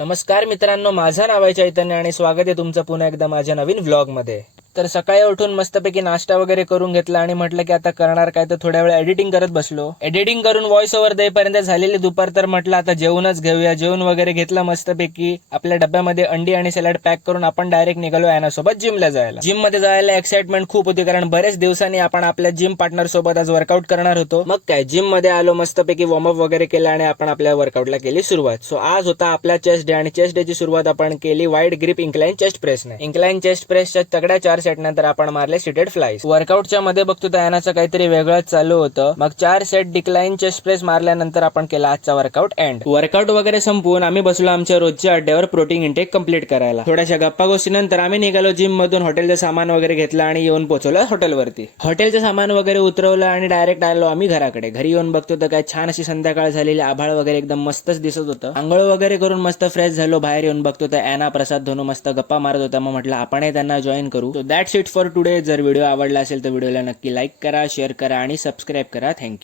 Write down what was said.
नमस्कार मित्रांनो, माझं नाव आहे चैतन्य आणि स्वागत आहे तुमचं पुन्हा एकदा माझ्या नवीन व्लॉगमध्ये. तर सकाळी उठून मस्तपैकी नाश्ता वगैरे करून घेतला आणि म्हटलं की आता करणार काय, तर थोड्या वेळ एडिटिंग करत बसलो. एडिटिंग करून व्हॉइस ओव्हर देईपर्यंत झालेली दुपार, तर म्हटलं आता जेवणच घेऊया. जेवण वगैरे घेतलं मस्तपैकी. आपल्या डब्यामध्ये अंडी आणि सॅलड पॅक करून आपण डायरेक्ट निघालो यानासोबत जिमला जायला. जिम मध्ये जायला एक्साइटमेंट खूप होती, कारण बरेच दिवसांनी आपण आपल्या जिम पार्टनर सोबत आज वर्कआउट करणार होतो. मग काय, जिम मध्ये आलो, मस्तपैकी वॉर्मअप वगैरे केला आणि आपण आपल्या वर्कआउटला केली सुरुवात. सो आज होता आपला चेस्ट डे आणि चेस्ट डे ची सुरुवात आपण केली वाईड ग्रिप इन्क्लाइन चेस्ट प्रेसने. इन्क्लाइन चेस्ट प्रेसच्या तगड्या 4 सेट नंतर आपण मारले सिटेड फ्लाईज. वर्कआउटच्या मध्ये बघतो तर यानाचं काहीतरी वेगळंच चालू होतं. मग 4 सेट डिक्लाइन चेस्ट प्रेस मारल्यानंतर आपण केला आजचा वर्कआउट एंड. वर्कआउट वगैरे संपवून आम्ही बसलो आमच्या रोजच्या अड्ड्यावर प्रोटीन इंटेक कंप्लीट करायला. थोड्याशा गप्पा गोष्टीनंतर आम्ही निघालो जिम मधून. हॉटेलचं सामान वगैरे घेतलं आणि येऊन पोहोचलो हॉटेलवरती. हॉटेलचं सामान वगैरे उतरवलं आणि डायरेक्ट आलो आम्ही घराकडे. घरी येऊन बघतो तर काय छान अशी संध्याकाळ झालेली, आभाळ वगैरे एकदम मस्तच दिसत होतं. आंघोळ वगैरे करून मस्त फ्रेश झालो. बाहेर येऊन बघतो तर ॲना, प्रसाद, धोनू मस्त गप्पा मारत होता. मग म्हटलं आपणही त्यांना जॉईन करू. So that's it for today. जर व्हिडिओ आवडला असेल तर व्हिडिओला नक्की लाईक करा, शेअर करा आणि सबस्क्राईब करा. थँक्यू.